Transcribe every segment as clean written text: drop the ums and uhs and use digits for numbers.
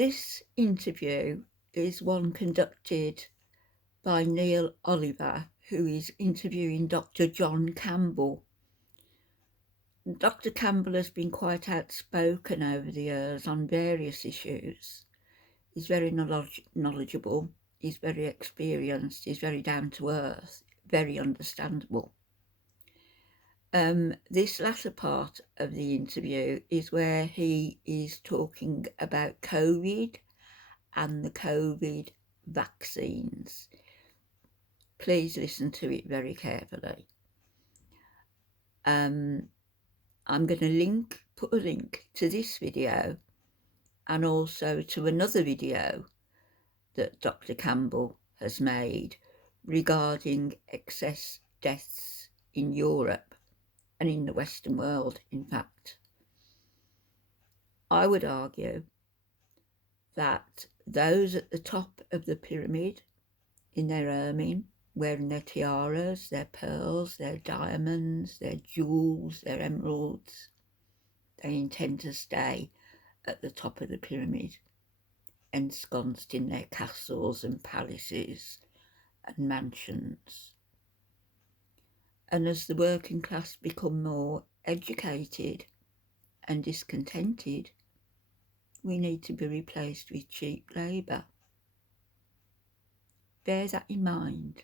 This interview is one conducted by Neil Oliver, who is interviewing Dr. John Campbell. Dr. Campbell has been quite outspoken over the years on various issues. He's very knowledgeable, he's very experienced, he's very down to earth, very understandable. This latter part of the interview is where he is talking about COVID and the COVID vaccines. Please listen to it very carefully. I'm going to put a link to this video and also to another video that Dr. Campbell has made regarding excess deaths in Europe and in the Western world, in fact. I would argue that those at the top of the pyramid, in their ermine, wearing their tiaras, their pearls, their diamonds, their jewels, their emeralds, they intend to stay at the top of the pyramid, ensconced in their castles and palaces and mansions. And as the working class become more educated and discontented, we need to be replaced with cheap labour. Bear that in mind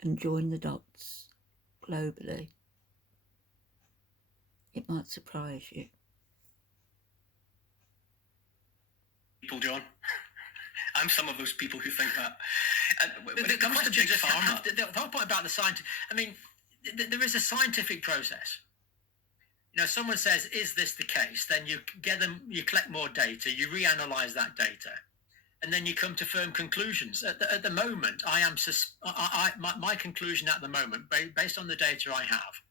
and join the dots globally. It might surprise you. People, John. I'm some of those people who think that. The whole point about the scientific, I mean, there is a scientific process. You know, someone says, "Is this the case?" Then you collect more data, you reanalyze that data, and then you come to firm conclusions. At the moment, my conclusion at the moment, based on the data I have,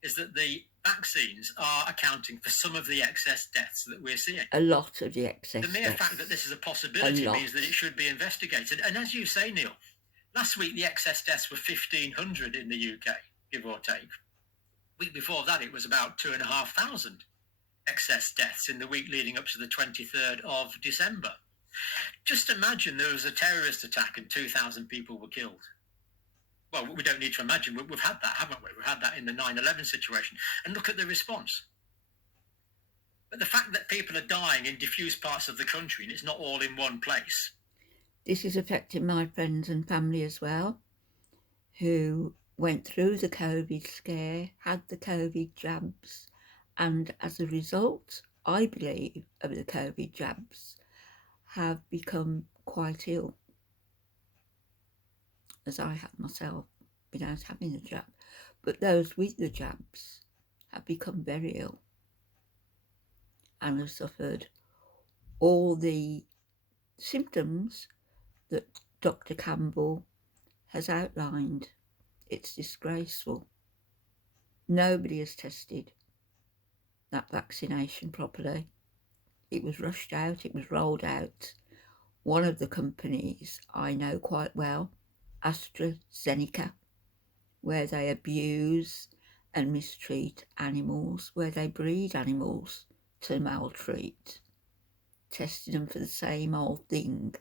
is that the vaccines are accounting for some of the excess deaths that we're seeing. A lot of the excess The mere deaths. fact that this is a possibility means that it should be investigated. And as you say, Neil, last week the excess deaths were 1,500 in the UK, give or take. Week before that, it was about 2,500 excess deaths in the week leading up to the 23rd of December. Just imagine there was a terrorist attack and 2,000 people were killed. Well, we don't need to imagine. We've had that, haven't we? We've had that in the 9/11 situation. And look at the response. But the fact that people are dying in diffuse parts of the country and it's not all in one place. This is affecting my friends and family as well, who went through the COVID scare, had the COVID jabs, and as a result, I believe, of the COVID jabs, have become quite ill, as I have myself without having the jab. But those with the jabs have become very ill and have suffered all the symptoms that Dr. Campbell has outlined. It's disgraceful. Nobody has tested that vaccination properly. It was rushed out, it was rolled out. One of the companies I know quite well, AstraZeneca, where they abuse and mistreat animals, where they breed animals to maltreat, testing them for the same old thing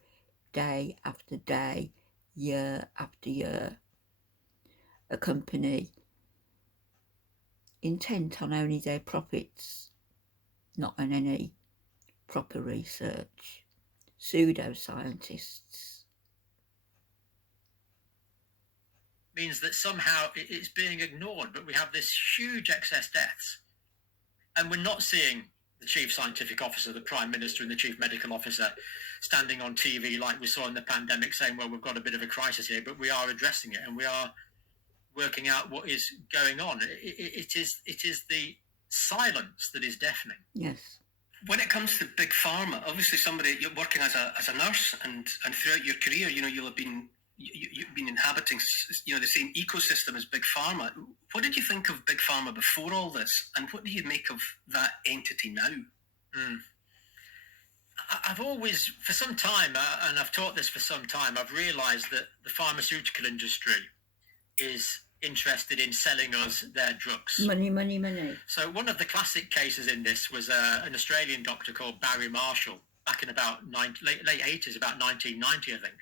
day after day, year after year. A company intent on only their profits, not on any proper research. Pseudoscientists. Means that somehow it's being ignored, but we have this huge excess deaths. And we're not seeing the chief scientific officer, the prime minister and the chief medical officer standing on TV like we saw in the pandemic saying, well, we've got a bit of a crisis here, but we are addressing it and we are working out what is going on. It is the silence that is deafening. Yes. When it comes to big pharma, obviously you're working as a nurse and throughout your career, you've been inhabiting, the same ecosystem as big pharma. What did you think of big pharma before all this, and what do you make of that entity now? I've always, for some time, and I've taught this for some time, I've realised that the pharmaceutical industry is interested in selling us their drugs. Money, money, money. So one of the classic cases in this was an Australian doctor called Barry Marshall back back in about late 80s, about 1990, I think.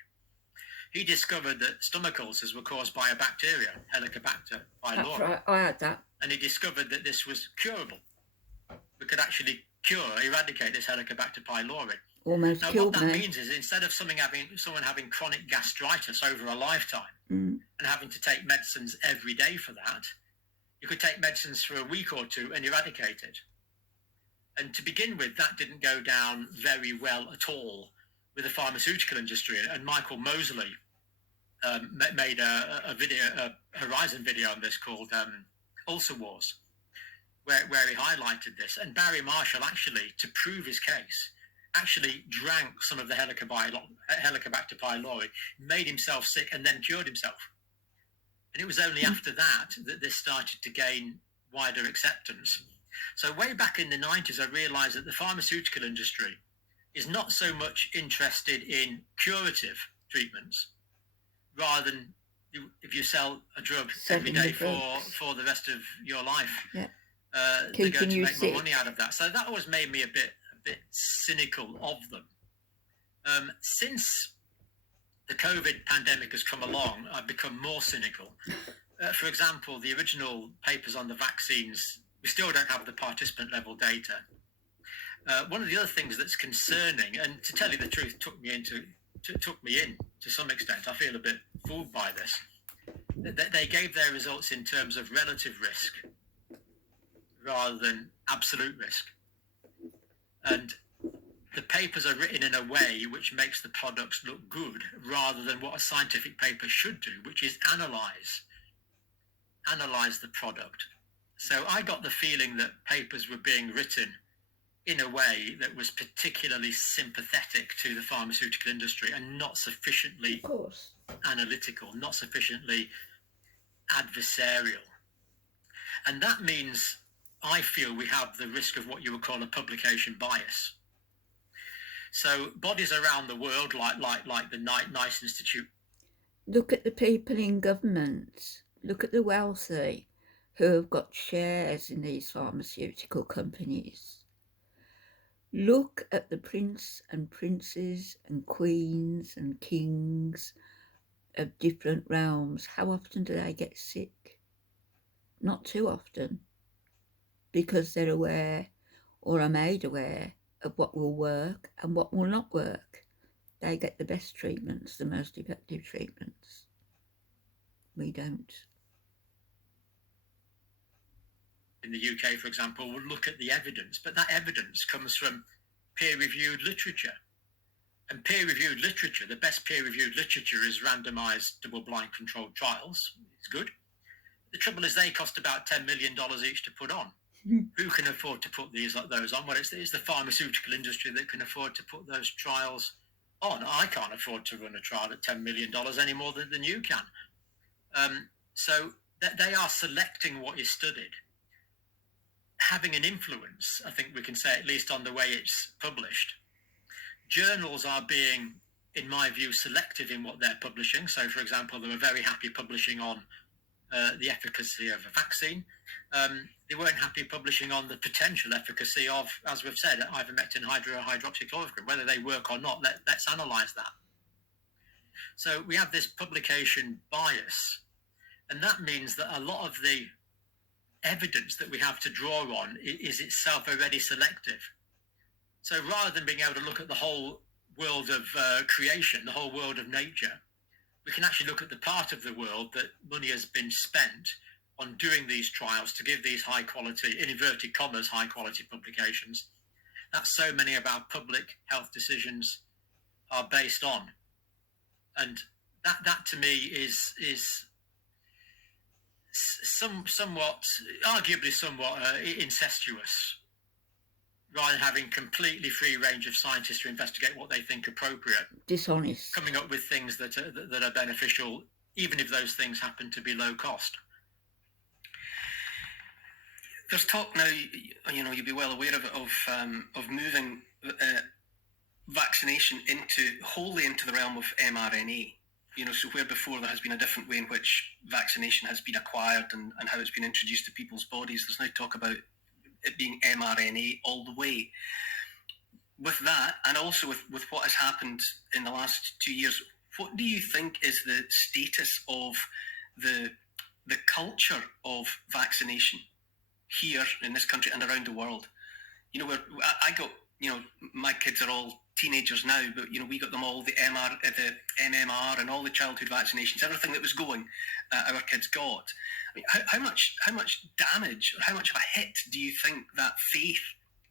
He discovered that stomach ulcers were caused by a bacteria, Helicobacter pylori. That's right, I had that. And he discovered that this was curable. We could actually eradicate this Helicobacter pylori. Almost now, killed what that me. means is instead of someone having chronic gastritis over a lifetime and having to take medicines every day for that, you could take medicines for a week or two and eradicate it. And to begin with, that didn't go down very well at all with the pharmaceutical industry. And Michael Mosley made a Horizon video on this called Ulcer Wars, where he highlighted this. And Barry Marshall, actually, to prove his case, actually drank some of the Helicobacter pylori, made himself sick, and then cured himself. And it was only after that this started to gain wider acceptance. So way back in the 90s, I realized that the pharmaceutical industry is not so much interested in curative treatments, rather than if you sell a drug every day for the rest of your life, they're going to make more money out of that. So that always made me a bit cynical of them. Since the COVID pandemic has come along, I've become more cynical. For example, the original papers on the vaccines, we still don't have the participant level data. One of the other things that's concerning, and to tell you the truth, took me in to some extent. I feel a bit fooled by this. They gave their results in terms of relative risk rather than absolute risk. And the papers are written in a way which makes the products look good rather than what a scientific paper should do, which is analyze the product. So I got the feeling that papers were being written in a way that was particularly sympathetic to the pharmaceutical industry and not sufficiently analytical, not sufficiently adversarial. And that means I feel we have the risk of what you would call a publication bias. So bodies around the world, like the NICE Institute. Look at the people in government. Look at the wealthy who have got shares in these pharmaceutical companies. Look at the prince and princes and queens and kings of different realms. How often do they get sick? Not too often, because they're aware or are made aware of what will work and what will not work. They get the best treatments, the most effective treatments. We don't. In the UK, for example, will look at the evidence, but that evidence comes from peer-reviewed literature. And peer-reviewed literature, the best peer-reviewed literature is randomized double-blind controlled trials. It's good. The trouble is they cost about $10 million each to put on. Who can afford to put those on? Well, it's the pharmaceutical industry that can afford to put those trials on. I can't afford to run a trial at $10 million any more than you can. So they are selecting what is studied, having an influence, I think we can say, at least on the way it's published. Journals are being, in my view, selective in what they're publishing. So, for example, they were very happy publishing on the efficacy of a vaccine. They weren't happy publishing on the potential efficacy of, as we've said, ivermectin, hydroxychloroquine. Whether they work or not, let's analyse that. So we have this publication bias, and that means that a lot of the evidence that we have to draw on is itself already selective. So rather than being able to look at the whole world of creation, the whole world of nature, we can actually look at the part of the world that money has been spent on doing these trials to give these high quality, in inverted commas, high quality publications that so many of our public health decisions are based on. And that to me is arguably somewhat incestuous, rather than having completely free range of scientists to investigate what they think appropriate. Dishonest. Coming up with things that are beneficial, even if those things happen to be low cost. There's talk now, you'll be well aware of it, of moving vaccination wholly into the realm of mRNA. So where before there has been a different way in which vaccination has been acquired and how it's been introduced to people's bodies, there's now talk about it being mRNA all the way. with that, and also with what has happened in the last 2 years, what do you think is the status of the culture of vaccination here in this country and around the world? Where I got, my kids are all teenagers now, but we got them all the MMR and all the childhood vaccinations, everything that was going, our kids got. I mean, how much damage or how much of a hit do you think that faith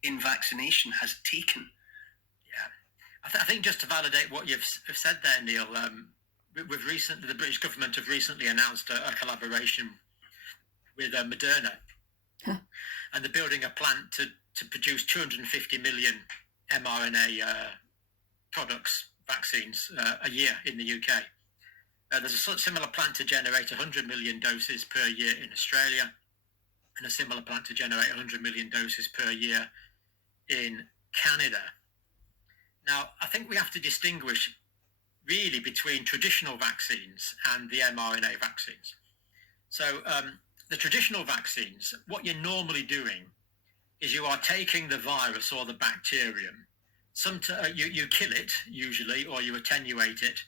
in vaccination has taken? Yeah, I think just to validate what you've said there, Neil, the British government have recently announced a collaboration with Moderna, and they're building a plant to produce 250 million mRNA vaccines a year in the UK. There's a similar plant to generate 100 million doses per year in Australia, and a similar plant to generate 100 million doses per year in Canada. Now, I think we have to distinguish really between traditional vaccines and the mRNA vaccines. So the traditional vaccines, what you're normally doing is you are taking the virus or the bacterium. You kill it usually, or you attenuate it,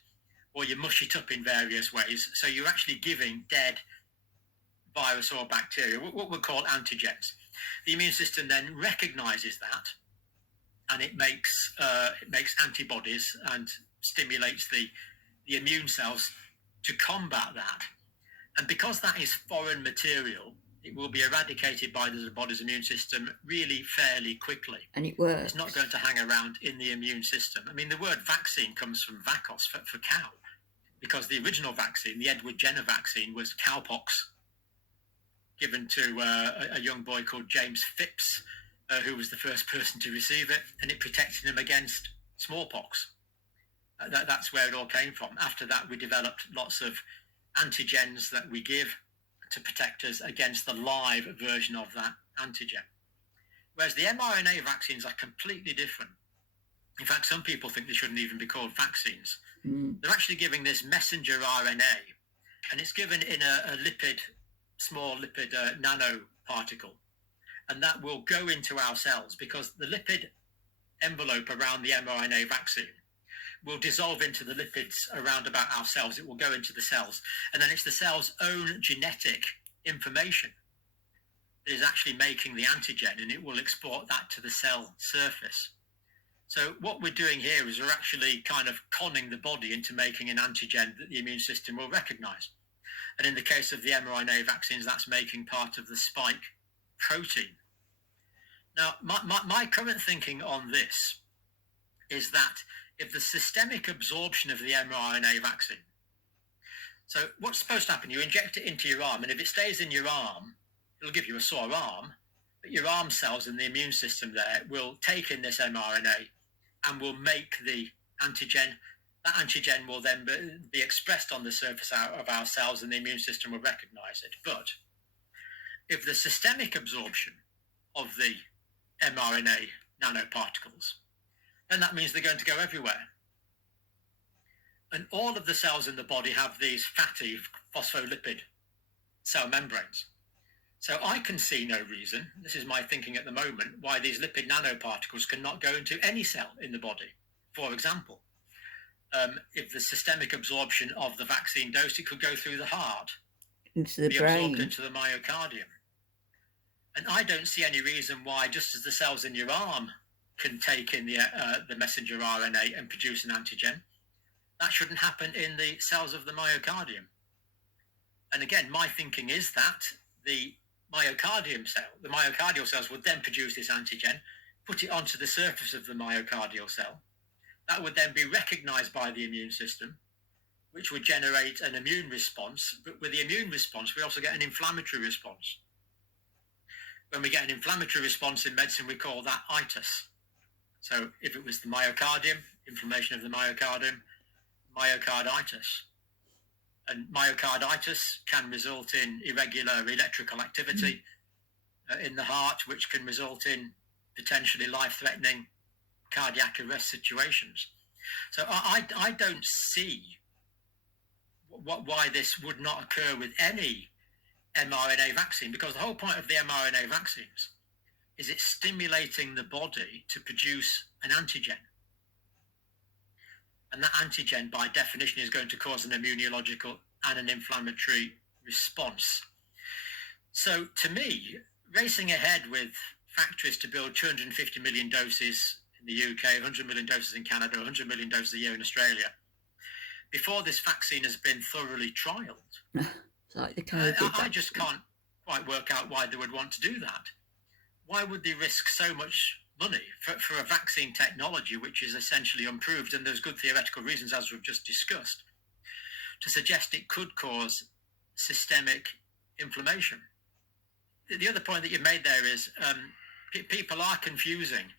or you mush it up in various ways. So you're actually giving dead virus or bacteria, what we call antigens. The immune system then recognizes that, and it makes antibodies and stimulates the immune cells to combat that. And because that is foreign material, it will be eradicated by the body's immune system really fairly quickly. And it works. It's not going to hang around in the immune system. I mean, the word vaccine comes from vacos, for cow, because the original vaccine, the Edward Jenner vaccine, was cowpox, given to a young boy called James Phipps, who was the first person to receive it, and it protected him against smallpox. That's where it all came from. After that, we developed lots of antigens that we give to protect us against the live version of that antigen. Whereas the mRNA vaccines are completely different. In fact, some people think they shouldn't even be called vaccines. They're actually giving this messenger RNA, and it's given in a small lipid nanoparticle, and that will go into our cells because the lipid envelope around the mRNA vaccine will dissolve into the lipids around about our cells. It will go into the cells, and then it's the cell's own genetic information that is actually making the antigen, and it will export that to the cell surface. So what we're doing here is we're actually kind of conning the body into making an antigen that the immune system will recognize. And in the case of the mRNA vaccines, that's making part of the spike protein. Now, my current thinking on this is that if the systemic absorption of the mRNA vaccine, so what's supposed to happen, you inject it into your arm, and if it stays in your arm, it'll give you a sore arm, but your arm cells in the immune system there will take in this mRNA and will make the antigen. That antigen will then be expressed on the surface of our cells, and the immune system will recognize it. But if the systemic absorption of the mRNA nanoparticles, then that means they're going to go everywhere. And all of the cells in the body have these fatty phospholipid cell membranes. So I can see no reason, this is my thinking at the moment, why these lipid nanoparticles cannot go into any cell in the body. For example, if the systemic absorption of the vaccine dose, it could go through the heart, into the be brain, absorbed into the myocardium. And I don't see any reason why, just as the cells in your arm can take in the messenger RNA and produce an antigen, that shouldn't happen in the cells of the myocardium. And again, my thinking is that the myocardial cells would then produce this antigen, put it onto the surface of the myocardial cell. That would then be recognized by the immune system, which would generate an immune response. But with the immune response, we also get an inflammatory response. When we get an inflammatory response in medicine, we call that itis. So if it was the myocardium, inflammation of the myocardium, myocarditis. And myocarditis can result in irregular electrical activity in the heart, which can result in potentially life-threatening cardiac arrest situations. So I don't see why this would not occur with any mRNA vaccine, because the whole point of the mRNA vaccines is it's stimulating the body to produce an antigen. And that antigen, by definition, is going to cause an immunological and an inflammatory response. So to me, racing ahead with factories to build 250 million doses in the UK, 100 million doses in Canada, 100 million doses a year in Australia, before this vaccine has been thoroughly trialled, It's like the COVID I just can't quite work out why they would want to do that. Why would they risk so much money for a vaccine technology which is essentially unproved? And there's good theoretical reasons, as we've just discussed, to suggest it could cause systemic inflammation. The other point that you've made there is people are confusing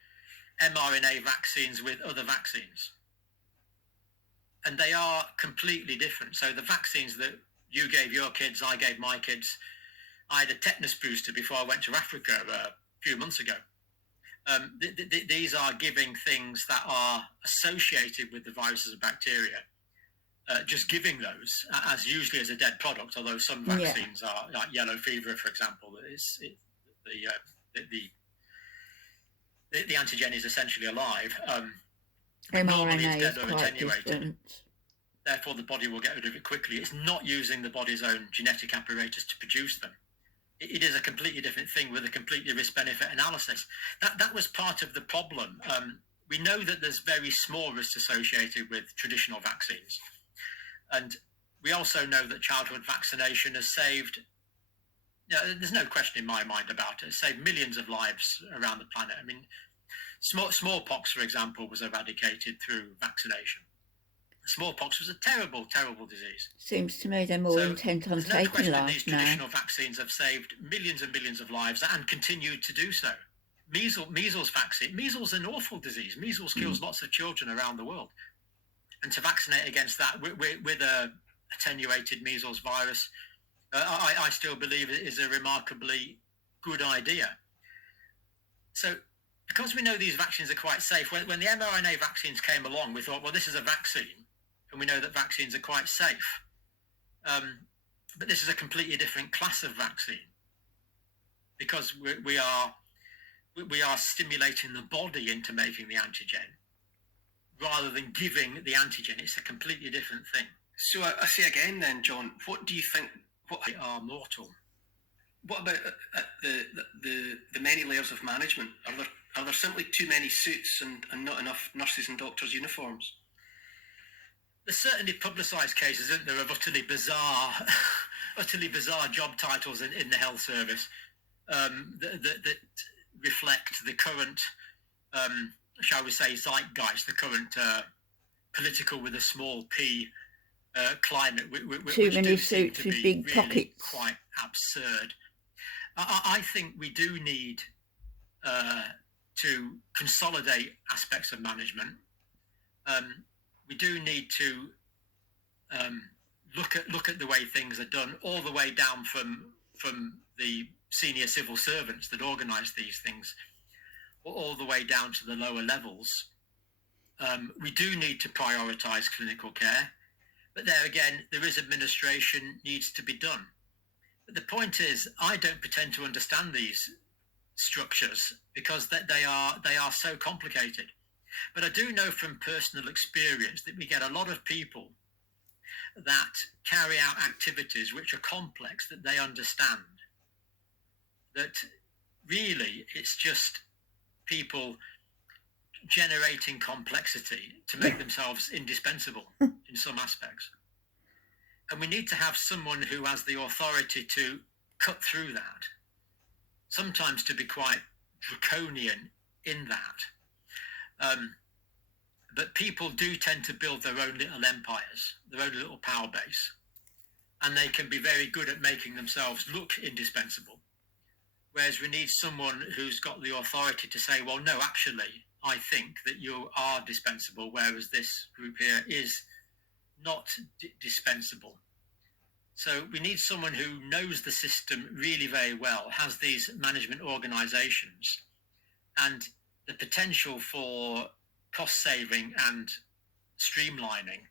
mRNA vaccines with other vaccines. And they are completely different. So the vaccines that you gave your kids, I gave my kids, I had a tetanus booster before I went to Africa a few months ago. These are giving things that are associated with the viruses and bacteria. Just giving those as usually as a dead product, although some vaccines are, like yellow fever, for example, the antigen is essentially alive. mRNA is quite different. Therefore, the body will get rid of it quickly. It's not using the body's own genetic apparatus to produce them. It is a completely different thing with a completely risk-benefit analysis. That was part of the problem. We know that there's very small risks associated with traditional vaccines. And we also know that childhood vaccination has saved, there's no question in my mind about it, saved millions of lives around the planet. I mean, smallpox, for example, was eradicated through vaccination. Smallpox was a terrible, terrible disease. Seems to me they're more intent on taking life these traditional vaccines have saved millions and millions of lives and continue to do so. Measles vaccine. Measles is an awful disease. Measles kills lots of children around the world. And to vaccinate against that with a attenuated measles virus, I still believe it is a remarkably good idea. So because we know these vaccines are quite safe, when the mRNA vaccines came along, we thought, well, this is a vaccine, and we know that vaccines are quite safe. But this is a completely different class of vaccine because we are stimulating the body into making the antigen rather than giving the antigen. It's a completely different thing. So I say again then, John, what do you think? They are mortal. What about the many layers of management? Are there simply too many suits and not enough nurses and doctors' uniforms? There's certainly publicised cases, isn't there, of utterly bizarre job titles in the health service that reflect the current, shall we say, zeitgeist, the current political with a small p climate. Too many suits with big really pockets. Quite absurd. I think we do need to consolidate aspects of management. We do need to look at the way things are done, all the way down from the senior civil servants that organise these things, all the way down to the lower levels. We do need to prioritise clinical care, but there again, there is administration needs to be done. But the point is, I don't pretend to understand these structures because they are so complicated. But I do know from personal experience that we get a lot of people that carry out activities which are complex, that they understand. That really it's just people generating complexity to make themselves indispensable in some aspects. And we need to have someone who has the authority to cut through that, sometimes to be quite draconian in that. But people do tend to build their own little empires, their own little power base, and they can be very good at making themselves look indispensable. Whereas we need someone who's got the authority to say, well, no, actually, I think that you are dispensable, whereas this group here is not dispensable. So we need someone who knows the system really very well, has these management organisations, and the potential for cost saving and streamlining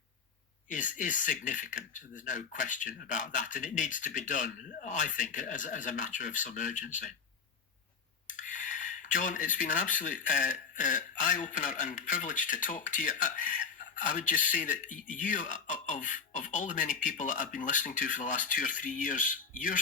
is significant. There's no question about that, and it needs to be done, I think, as a matter of some urgency. John, it's been an absolute eye-opener and privilege to talk to you. I would just say that you, of all the many people that I've been listening to for the last 2 or 3 years, you're